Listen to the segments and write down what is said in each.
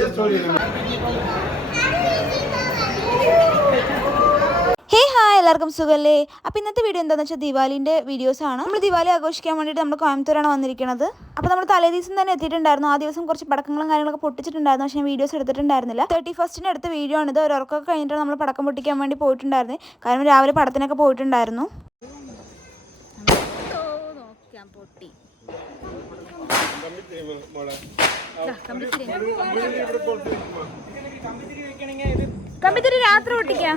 ഹേ hi, എല്ലാവർക്കും സുഖല്ലേ? അപ്പോൾ ഇന്നത്തെ വീഡിയോ എന്താണെന്ന് വെച്ചാൽ ദിവാലിൻ്റെ വീഡിയോസാണ്. നമ്മൾ ദിവാലി ആഘോഷിക്കാൻ വേണ്ടിയിട്ട് നമ്മൾ കോയമ്പത്തൂരാണ് വന്നിരിക്കുന്നത്. അപ്പോൾ നമ്മൾ തലേദിവസം തന്നെ എത്തിയിട്ടുണ്ടായിരുന്നു. ആ ദിവസം കുറച്ച് പടക്കങ്ങളും കാര്യങ്ങളൊക്കെ പൊട്ടിച്ചിട്ടുണ്ടായിരുന്നു. പക്ഷേ വീഡിയോസ് എടുത്തിട്ടുണ്ടായിരുന്നില്ല. 31st എടുത്ത വീഡിയോ ആണിത്. ഒരു ഉറക്കമൊക്കെ കഴിഞ്ഞിട്ടാണ് നമ്മൾ പടക്കം പൊട്ടിക്കാൻ വേണ്ടി പോയിട്ടുണ്ടായിരുന്നത്. കാരണം രാവിലെ പടത്തിനൊക്കെ പോയിട്ടുണ്ടായിരുന്നു. കമ്പിത്തിരി രാത്രി പൊട്ടിക്കാം.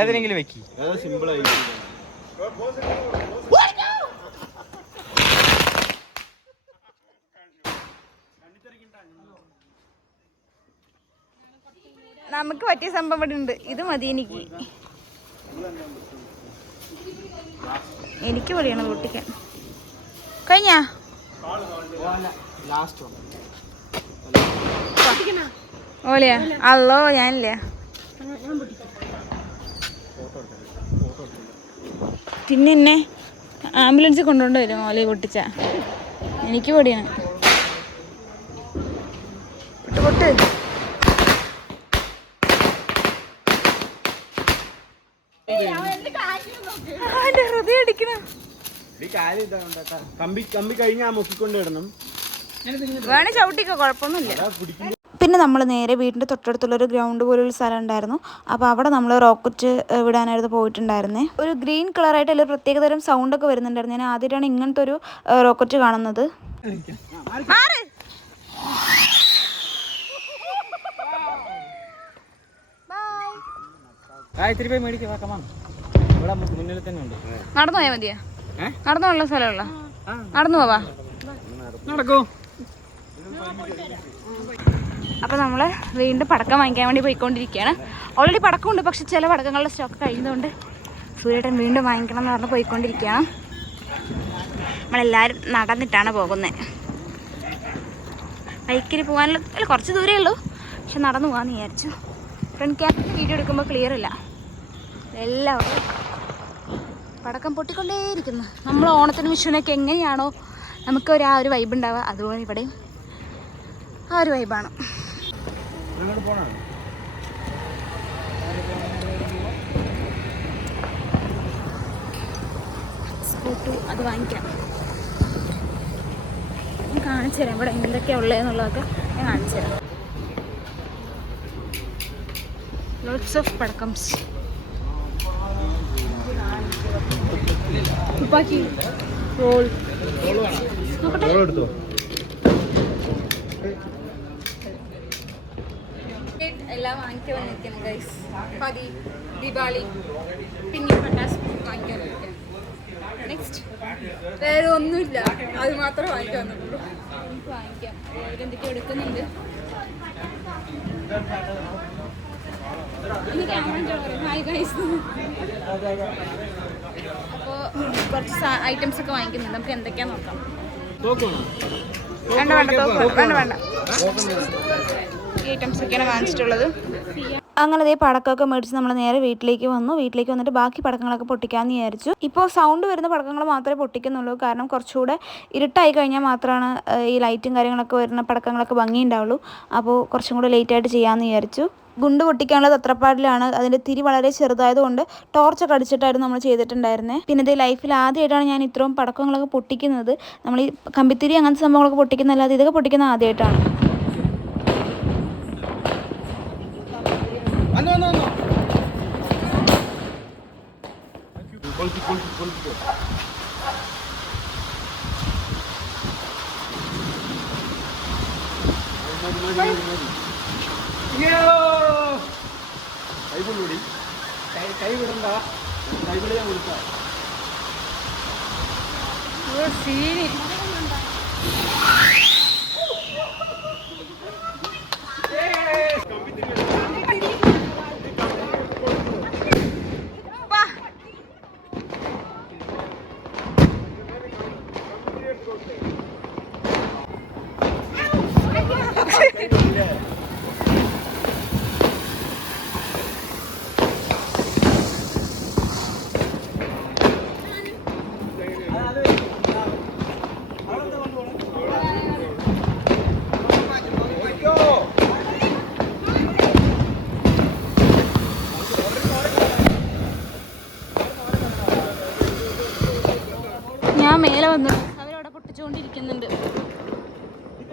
ഏതെങ്കിലും വെക്കി സിമ്പിൾ ആയി. നമുക്ക് പറ്റിയ സംഭവം ഇവിടെ ഉണ്ട്. ഇത് മതി എനിക്ക് പൊളിയാണ് പൊട്ടിക്കാൻ. കഴിഞ്ഞാ ഓലയാ? അല്ലോ, ഞാനില്ല. പിന്നെ ആംബുലൻസിൽ കൊണ്ടുകൊണ്ട് വരും ഓല പൊട്ടിച്ച. എനിക്ക് പൊടിയാണ്. പൊട്ട് ഹൃദയം അടിക്കണം. കമ്പി കഴിഞ്ഞാൽ മുക്കിക്കൊണ്ട് ഇടണം. വേണേ ചവിട്ടിക്കോ, കുഴപ്പമൊന്നുമില്ല. പിന്നെ നമ്മൾ നേരെ വീടിൻ്റെ തൊട്ടടുത്തുള്ളൊരു ഗ്രൗണ്ട് പോലൊരു സ്ഥലം ഉണ്ടായിരുന്നു. അപ്പോൾ അവിടെ നമ്മൾ റോക്കറ്റ് വിടാനായിരുന്നു പോയിട്ടുണ്ടായിരുന്നേ. ഒരു ഗ്രീൻ കളറായിട്ട് അതിൽ പ്രത്യേകതരം സൗണ്ടൊക്കെ വരുന്നുണ്ടായിരുന്നു. ഞാൻ ആദ്യമായിട്ടാണ് ഇങ്ങനത്തെ ഒരു റോക്കറ്റ് കാണുന്നത്. നടന്നു പോയാ മതിയാ? നടന്നു പോയുള്ള സ്ഥലമുള്ള നടന്നു പോവാ. നടക്കൂ. അപ്പോൾ നമ്മൾ വീണ്ടും പടക്കം വാങ്ങിക്കാൻ വേണ്ടി പോയിക്കൊണ്ടിരിക്കുകയാണ്. ഓൾറെഡി പടക്കമുണ്ട്, പക്ഷെ ചില പടക്കങ്ങളുടെ സ്റ്റോക്ക് കഴിയുന്നതുകൊണ്ട് സൂര്യേട്ടൻ വീണ്ടും വാങ്ങിക്കണം എന്ന് പറഞ്ഞ് പോയിക്കൊണ്ടിരിക്കുകയാണ്. നമ്മളെല്ലാവരും നടന്നിട്ടാണ് പോകുന്നത്. ബൈക്കിന് പോകാനുള്ള കുറച്ച് ദൂരമേ ഉള്ളൂ, പക്ഷെ നടന്നു പോകാമെന്ന് വിചാരിച്ചു. ഫ്രണ്ട് ക്യാമറ വീഡിയോ എടുക്കുമ്പോൾ ക്ലിയർ ഇല്ല. എല്ലാവരും പടക്കം പൊട്ടിക്കൊണ്ടേയിരിക്കുന്നു. നമ്മൾ ഓണത്തിന് വിഷുവിനൊക്കെ എങ്ങനെയാണോ നമുക്ക് ആ ഒരു വൈബ് ഉണ്ടാവുക, അതുപോലെ ഇവിടെയും ആ ഒരു വൈബാണ്. സ്കൂട്ടു അത് വാങ്ങിക്കാം. ഞാൻ കാണിച്ചു തരാം ഇവിടെ എന്തൊക്കെയാണ് ഉള്ളതെന്നുള്ളതൊക്കെ ഞാൻ കാണിച്ചു തരാം. ലോട്ട്സ് ഓഫ് പടക്കംസ്. തുപ്പാക്കി റോൾ എല്ലാം വാങ്ങിക്കാൻ വന്നിരിക്കുന്നു ഗൈസ്. പതി ദീപാവലി പിന്നെ പട്ടാസ് വാങ്ങിക്കാൻ വന്നിരിക്കുന്നു. നെക്സ്റ്റ് വേറെ ഒന്നുമില്ല, അത് മാത്രമേ വാങ്ങിക്കാൻ വന്നിട്ടുള്ളൂ. നമുക്ക് വാങ്ങിക്കാം. എന്തൊക്കെയോ എടുക്കുന്നുണ്ട്. Hi guys. അപ്പോൾ കുറച്ച് ഐറ്റംസ് ഒക്കെ വാങ്ങിക്കുന്നുണ്ട്. നമുക്ക് എന്തൊക്കെയാന്ന് നോക്കാം. വേണ്ട ഈ ഐറ്റംസ് ഒക്കെയാണ് വാങ്ങിച്ചിട്ടുള്ളത്. അങ്ങനെ അതേ പടക്കമൊക്കെ മേടിച്ച് നമ്മൾ നേരെ വീട്ടിലേക്ക് വന്നു. വീട്ടിലേക്ക് വന്നിട്ട് ബാക്കി പടക്കങ്ങളൊക്കെ പൊട്ടിക്കാമെന്ന് വിചാരിച്ചു. ഇപ്പോൾ സൗണ്ട് വരുന്ന പടക്കങ്ങൾ മാത്രമേ പൊട്ടിക്കുന്നുള്ളൂ. കാരണം കുറച്ചുകൂടെ ഇരുട്ടായി കഴിഞ്ഞാൽ മാത്രമാണ് ഈ ലൈറ്റും കാര്യങ്ങളൊക്കെ വരുന്ന പടക്കങ്ങളൊക്കെ ഭംഗിയുണ്ടാവുള്ളൂ. അപ്പോൾ കുറച്ചും കൂടെ ലേറ്റായിട്ട് ചെയ്യാമെന്ന് വിചാരിച്ചു. ഗുണ്ട് പൊട്ടിക്കാനുള്ള തത്രപ്പാടിലാണ്. അതിൻ്റെ തിരി വളരെ ചെറുതായതുകൊണ്ട് ടോർച്ചൊക്കെ അടിച്ചിട്ടായിരുന്നു നമ്മൾ ചെയ്തിട്ടുണ്ടായിരുന്നത്. പിന്നെ ഇത് ലൈഫിൽ ആദ്യമായിട്ടാണ് ഞാൻ ഇത്രയും പടക്കങ്ങളൊക്കെ പൊട്ടിക്കുന്നത്. നമ്മൾ ഈ കമ്പിത്തിരി അങ്ങനത്തെ സംഭവങ്ങളൊക്കെ പൊട്ടിക്കുന്നതല്ലാതെ ഇതൊക്കെ പൊട്ടിക്കുന്നത് ആദ്യമായിട്ടാണ്. കൈ വിടണ്ട, കൈ വിട ഞാൻ വിളിക്കാം. മേലെ വന്നു, അവരവിടെ പൊട്ടിച്ചുകൊണ്ടിരിക്കുന്നുണ്ട്.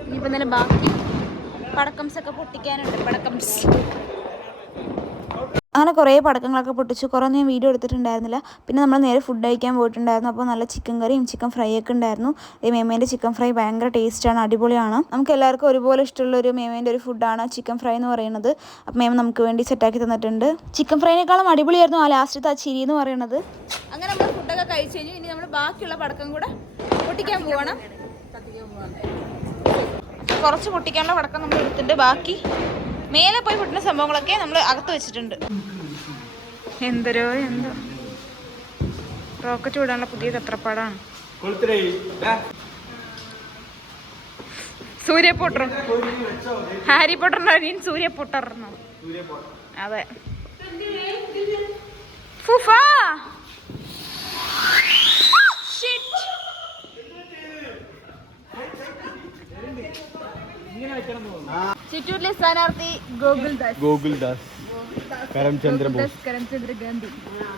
ഇനിയിപ്പോൾ ഇന്നലെ ബാക്കി പടക്കംസ് ഒക്കെ പൊട്ടിക്കാനുണ്ട്. പടക്കംസ് അങ്ങനെ കുറേ പടക്കങ്ങളൊക്കെ പൊട്ടിച്ചു. കുറേ ഞാൻ വീഡിയോ എടുത്തിട്ടുണ്ടായിരുന്നില്ല. പിന്നെ നമ്മൾ നേരെ ഫുഡ് കഴിക്കാൻ പോയിട്ടുണ്ടായിരുന്നു. അപ്പോൾ നല്ല ചിക്കൻ കറിയും ചിക്കൻ ഫ്രൈ ഒക്കെ ഉണ്ടായിരുന്നു. ഈ മേമേൻ്റെ ചിക്കൻ ഫ്രൈ ഭയങ്കര ടേസ്റ്റാണ്, അടിപൊളിയാണ്. നമുക്ക് എല്ലാവർക്കും ഒരുപോലെ ഇഷ്ടമുള്ളൊരു മേമേൻ്റെ ഒരു ഫുഡാണ് ചിക്കൻ ഫ്രൈ എന്ന് പറയുന്നത്. അപ്പോൾ മേമ നമുക്ക് വേണ്ടി സെറ്റാക്കി തന്നിട്ടുണ്ട്. ചിക്കൻ ഫ്രൈനേക്കാളും അടിപൊളിയായിരുന്നു ആ ലാസ്റ്റത്തെ ആ ചിരി എന്ന് പറയുന്നത്. അങ്ങനെ നമ്മൾ ഫുഡൊക്കെ കഴിച്ചു കഴിഞ്ഞു. ഇനി നമ്മൾ ബാക്കിയുള്ള പടക്കം കൂടെ പൊട്ടിക്കാൻ പോവാണ്. കുറച്ച് പൊട്ടിക്കാനുള്ള പടക്കം നമ്മൾ എടുത്തിട്ട് ബാക്കി മേലെ പോയി പൊട്ടുന്ന സംഭവങ്ങളൊക്കെ നമ്മൾ അകത്ത് വെച്ചിട്ടുണ്ട്. എന്തോ റോക്കറ്റ് വിടാനുള്ള പുതിയ തത്രപ്പാടാണ്. സൂര്യ പോട്ടർ, ഹാരി പോട്ടറിന്റെ അനിയൻ സൂര്യ പോട്ടർന്നോ? അതെ. ഫുഫാ ചിറ്റൂരിലെ സ്ഥാനാർത്ഥി ഗോകുൽദാസ് കരംചന്ദ്ര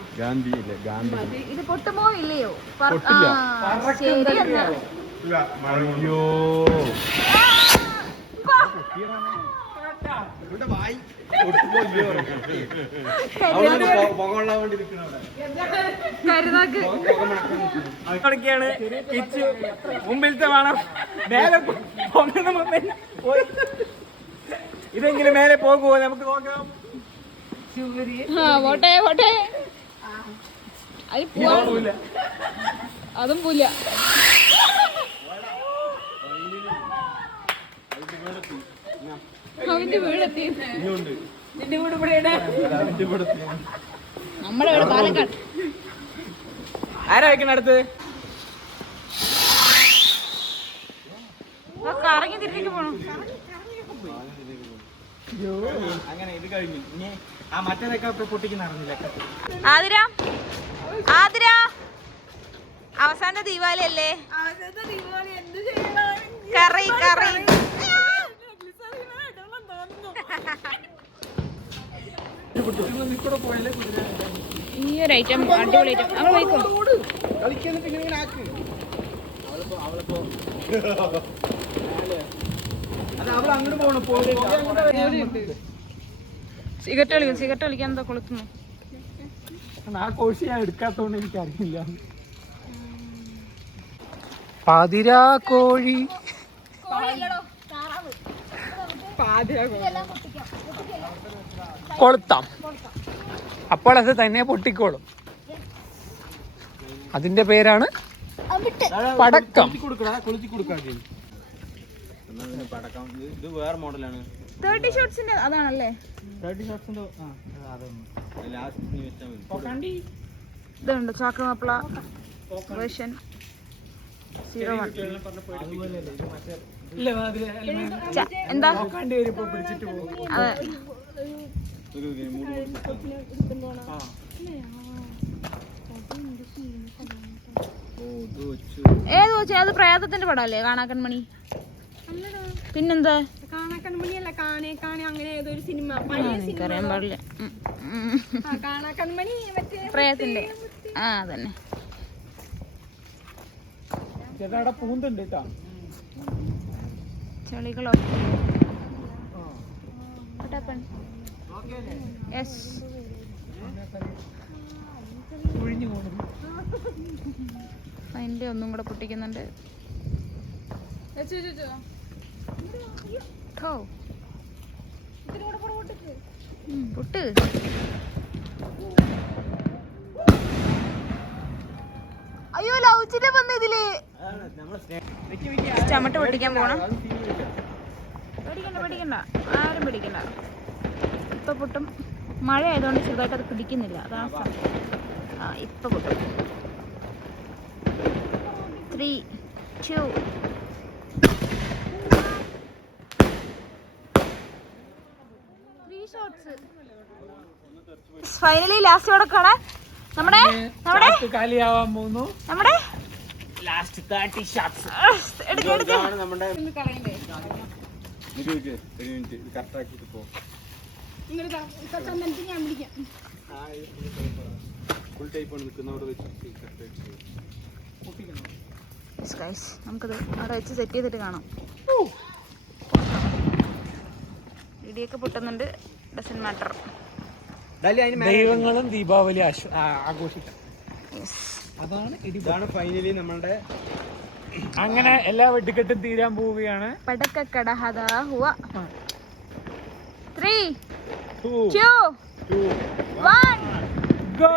ഗാന്ധി. ഇത് പൊട്ടുമോ ഇല്ലയോ? അയ്യോ മുമ്പിലത്തെ വേണം മേലെ ഇതെങ്ങനെ മേലെ പോകുമോ നമുക്ക് നോക്കാം. അതും പോല അവന്റെ വീടെത്തി. നിന്റെ വീട് ഇവിടെ, നമ്മുടെ വീട് പാലക്കാട്. ആരാ വെക്കണ അടുത്ത്? കറങ്ങി തിരിഞ്ഞു പോണം. അങ്ങനെ ഇത് കഴിഞ്ഞു. ഇനി ആ മറ്റേതൊക്കെ പൊട്ടിക്കുന്ന അറിഞ്ഞില്ല. ആതിര അവസാനത്തെ ദീപാവലി അല്ലേ? കറി ഈ ഒരു ഐറ്റം അടിപൊളി ഐറ്റം. അവൾ വയ്ക്കോ സിഗരറ്റ് കളിക്കാൻ എന്താ കൊളുത്തുന്നു? ആ കോഴ്സ് ഞാൻ എടുക്കാത്തോണ്ട് എനിക്ക് അറിയില്ല. പാതിരാ കോഴി കൊളുത്താം, അപ്പോൾ അത് തന്നെ പൊട്ടിക്കോളും. അതിന്റെ പേരാണ് പടക്കം. ഇത് വേറെ മോഡലാണ്. 30 ഷോട്ട്സിന്റെ അതാണല്ലേ? 30 ഷോട്ട്സിന്റെ ഇതുണ്ട് ചാക്കമാപ്പിള വേർഷൻ 01. എന്താ ഏത് വെച്ചാൽ അത് പ്രയാസത്തിന്റെ പടമല്ലേ കാണാക്കൺമണി? പിന്നെന്താ കാണാക്കൺമണിയല്ല, അങ്ങനെ ഏതൊരു സിനിമ അറിയാൻ പാടില്ല. കാണാക്കൺമണി പ്രയാസത്തിന്റെ അതന്നെ. ചെളികളോ? അതിന്റെ ഒന്നും കൂടെ പൊട്ടിക്കുന്നുണ്ട്. പൊട്ട്. അയ്യോ ലൗച്ചിന്റെ വന്ന് ഇതില് ചമട്ട് പൊട്ടിക്കാൻ പോണം. പേടിക്കണ്ട, ആരും പേടിക്കണ്ട. ഇപ്പൊ പൊട്ടും. മഴ ആയതുകൊണ്ട് ചെറുതായിട്ട് അത് പിടിക്കുന്നില്ല, അതാണ്. ഇപ്പൊ പൊട്ടും. 3, 2 ഫൈനലി ലാസ്റ്റ് പടക്കാണ് നമ്മുടെ കാലിയാവാൻ പോകുന്നു. നമ്മുടെ ലാസ്റ്റ് 30 ഷോട്ട്സ് ഫുൾ ടൈപ്പ് ആണ് നിൽക്കുന്നവിടെ വെച്ച് നമുക്കത് അവിടെ വെച്ച് സെറ്റ് ചെയ്തിട്ട് കാണാം. ഇടിയൊക്കെ പൊട്ടുന്നുണ്ട്. Doesn't matter. ദൈവങ്ങളും ദീപാവലി ആഘോഷിക്കാം. ഇതാണ് ഫൈനലി നമ്മളുടെ. അങ്ങനെ എല്ലാ വെടിക്കെട്ടും തീരാൻ പോവുകയാണ്. പടക്കക്കട ഹദാ ഹുവ. 3 2 1 ഗോ.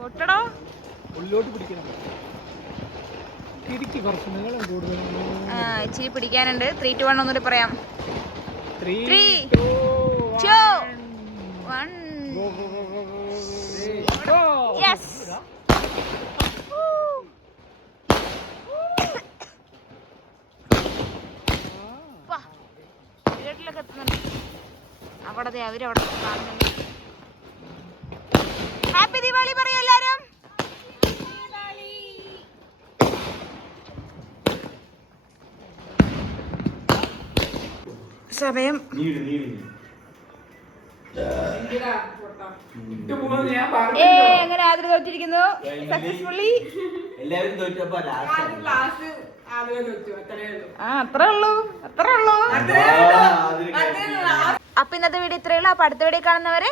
പൊട്ടടോ. ഉള്ളിലോട്ട് പിടിക്കണം. തിരിക്ക് കുറച്ച് നീളം കൂടുതൽ. ഇച്ചിരി പിടിക്കാനുണ്ട്. 3 2 1 ഒന്നുകൂടി പറയാം. 3 2 1 യെസ്. വീട്ടിലൊക്കെ എത്തുന്നുണ്ട്. അവിടെ അവരവിടെ കാണുന്നുണ്ട്. ഹാപ്പി ദീപാവലി പറയൂ എല്ലാരും. സമയം അങ്ങനെ ആദ്യം തോറ്റിരിക്കുന്നു. സക്സസ്ഫുള്ളി അത്രേ ഉള്ളൂ. അപ്പൊ ഇന്നത്തെ വീഡിയോ ഇത്രയേ ഉള്ളൂ. അപ്പൊ അടുത്ത വീഡിയോ കാണുന്നവരെ